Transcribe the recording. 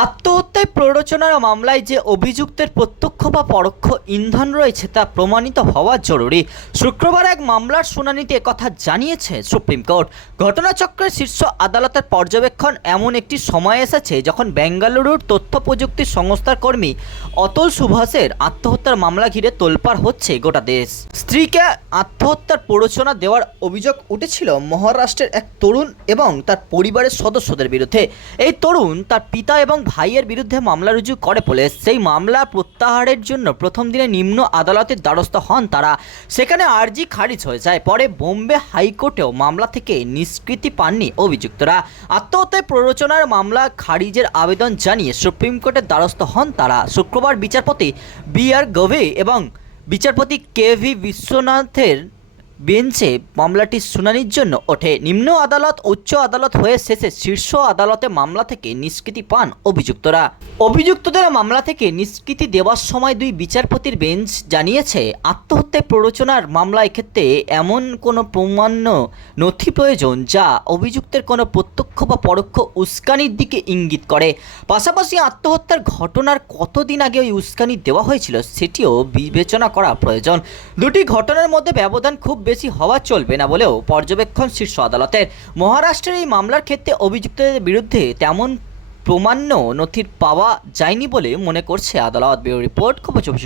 আত্মহত্যায় প্ররোচনার মামলায় যে অভিযুক্তের প্রত্যক্ষ বা পরোক্ষ ইন্ধন রয়েছে তা প্রমাণিত হওয়া জরুরি। শুক্রবার এক মামলার শুনানিতে একথা জানিয়েছে সুপ্রিম কোর্ট। ঘটনাচক্রের শীর্ষ আদালতের পর্যবেক্ষণ এমন একটি সময় এসেছে যখন বেঙ্গালুরুর তথ্য প্রযুক্তি সংস্থার কর্মী অতুল সুভাষের আত্মহত্যার মামলা ঘিরে তোলপাড় হচ্ছে গোটা দেশ। স্ত্রীকে আত্মহত্যার প্ররোচনা দেওয়ার অভিযোগ উঠেছিল মহারাষ্ট্রের এক তরুণ এবং তার পরিবারের সদস্যদের বিরুদ্ধে। এই তরুণ তার পিতা এবং ভাইয়ের বিরুদ্ধে মামলা রুজু করে পুলিশ। সেই মামলা প্রত্যাহারের জন্য প্রথম দিনে নিম্ন আদালতের দ্বারস্থ হন তারা। সেখানে আর্জি খারিজ হয়ে যায়। পরে বোম্বে হাইকোর্টেও মামলা থেকে নিষ্কৃতি পাননি অভিযুক্তরা। আত্মহত্যায় প্ররোচনার মামলা খারিজের আবেদন জানিয়ে সুপ্রিম কোর্টের দ্বারস্থ হন তারা। শুক্রবার বিচারপতি বি আর গভে এবং বিচারপতি কে ভি বিশ্বনাথের বেঞ্চে মামলাটির শুনানির জন্য ওঠে। নিম্ন আদালত, উচ্চ আদালত হয়ে শেষে শীর্ষ আদালতে মামলা থেকে নিষ্কৃতি পান অভিযুক্তরা। অভিযুক্তদের মামলা থেকে নিষ্কৃতি দেওয়ার সময় দুই বিচারপতির বেঞ্চ জানিয়েছে আত্মহত্যায় প্ররোচনার মামলা এক্ষেত্রে এমন কোনো প্রমাণ্য নথি প্রয়োজন যা অভিযুক্তের কোনো প্রত্যক্ষ বা পরোক্ষ উস্কানির দিকে ইঙ্গিত করে। পাশাপাশি আত্মহত্যার ঘটনার কতদিন আগে ওই উস্কানি দেওয়া হয়েছিল সেটিও বিবেচনা করা প্রয়োজন। দুটি ঘটনার মধ্যে ব্যবধান খুব বেশি হওয়া চলবে না বলেও পর্যবেক্ষণ শীর্ষ আদালতের। মহারাষ্ট্রের এই মামলার ক্ষেত্রে অভিযুক্তদের বিরুদ্ধে তেমন প্রমাণ্য নথির পাওয়া যায়নি বলে মনে করছে আদালত। ব্যুরো রিপোর্ট খবর চব্বিশ